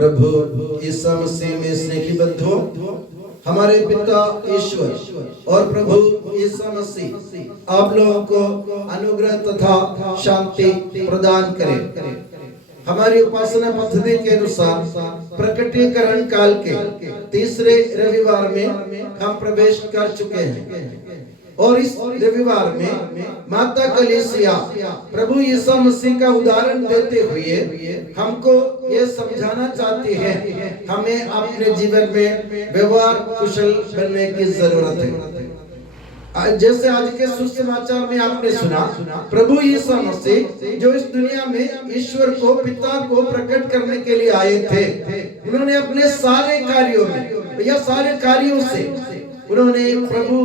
प्रभु ईसा मसीह में स्नेहीबद्ध हो, हमारे पिता ईश्वर और प्रभु ईसा मसीह आप लोगों को अनुग्रह तथा शांति प्रदान करे। हमारी उपासना पद्धति के अनुसार प्रकटीकरण काल के तीसरे रविवार में हम प्रवेश कर चुके हैं और इस रविवार में माता कलीसिया प्रभु यीशु मसीह का उदाहरण देते हुए हमको ये समझाना चाहती है, हमें अपने जीवन में व्यवहार कुशल बनने की जरूरत है। जैसे आज के सुसमाचार में आपने सुना, प्रभु यीशु मसीह जो इस दुनिया में ईश्वर को, पिता को प्रकट करने के लिए आए थे, उन्होंने अपने सारे कार्यों में या सारे कार्यों से उन्होंने प्रभु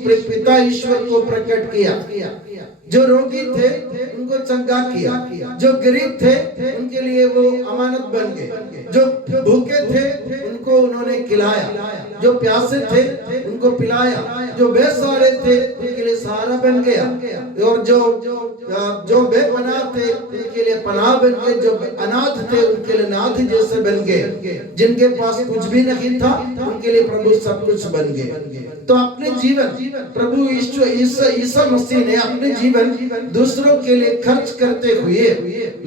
पिता ईश्वर को प्रकट किया। जो रोगी थे उनको चंगा किया, जो गरीब थे उनके लिए वो अमानत बन गए, जो भूखे थे उनको उन्होंने खिलाया, जो प्यासे थे उनको पिलाया, जो बेसहारे थे उनके लिए सहारा बन गया, और जो बेपनाह थे उनके लिए पनाह बन गए, जो अनाथ थे उनके लिए नाथ जैसे बन गए, जिनके पास कुछ भी नहीं था उनके लिए प्रभु सब कुछ बन गए। तो अपने जीवन प्रभु ईसा मसीह ने अपने जीवन दूसरों के लिए खर्च करते हुए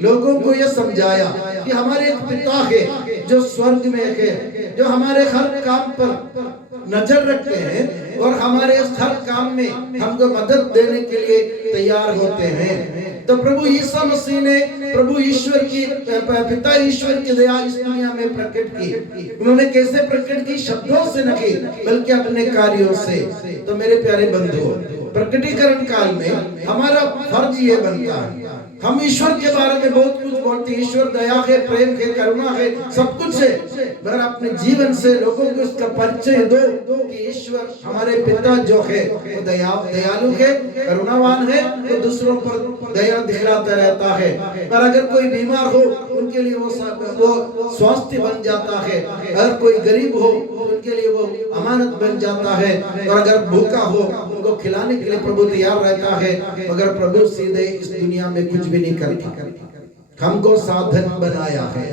लोगों को यह समझाया कि हमारे एक पिता है जो स्वर्ग में है, जो हमारे हर काम पर नजर रखते हैं और हमारे हर काम में हमको मदद देने के लिए तैयार होते हैं। तो प्रभु ईसा मसीह ने प्रभु ईश्वर की, पिता ईश्वर की दया इस दुनिया में प्रकट की। उन्होंने कैसे प्रकट की? शब्दों से नहीं बल्कि अपने कार्यों से। तो मेरे प्यारे बंधुओं, प्रकटीकरण काल में हमारा फर्ज ये बनता है, हम ईश्वर के बारे में बहुत कुछ बोलते हैं, ईश्वर दया है, प्रेम है, करुणा है, सब कुछ है, मगर अपने जीवन से लोगों को इसका परिचय दो कि ईश्वर हमारे पिता जो है वो दयालु है, करुणावान है, वो दूसरों पर दया दिखलाता रहता है। पर अगर कोई बीमार हो उनके लिए वो स्वास्थ्य बन जाता है, अगर कोई गरीब हो उनके लिए वो अमानत बन जाता है, और अगर भूखा हो उनको खिलाने के लिए प्रभु तैयार रहता है। मगर प्रभु सीधे इस दुनिया में कुछ भी नहीं करता, हमको साधन बनाया है।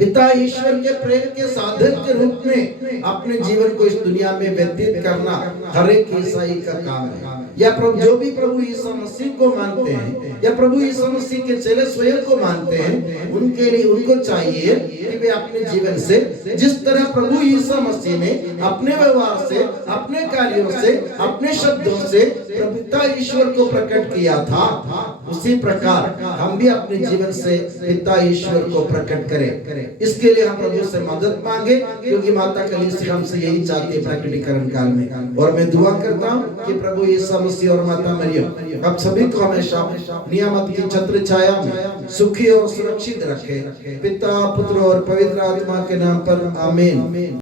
पिता ईश्वर के प्रेम के साधन के रूप में अपने जीवन को इस दुनिया में व्यतीत करना हर एक ईसाई का काम है। या जो भी प्रभु यीशु मसीह को मानते हैं या प्रभु यीशु मसीह के चेले स्वयं को मानते हैं, उनके लिए उनको चाहिए कि वे अपने जीवन से जिस तरह प्रभु यीशु मसीह ने अपने व्यवहार से, अपने कार्यों से, अपने शब्दों से पिता ईश्वर को प्रकट किया था, उसी प्रकार हम भी अपने जीवन से पिता ईश्वर को प्रकट करें। इसके लिए हम प्रभु से मदद मांगे, क्योंकि माता कलीसिया हमसे यही चाहती है प्रकटीकरण काल में। और मैं दुआ करता हूँ कि प्रभु यीशु मसीह और माता मरियम अब सभी को हमेशा नियामत की छत्र छाया में सुखी और सुरक्षित रखे। पिता, पुत्र और पवित्र आत्मा के नाम पर आमीन।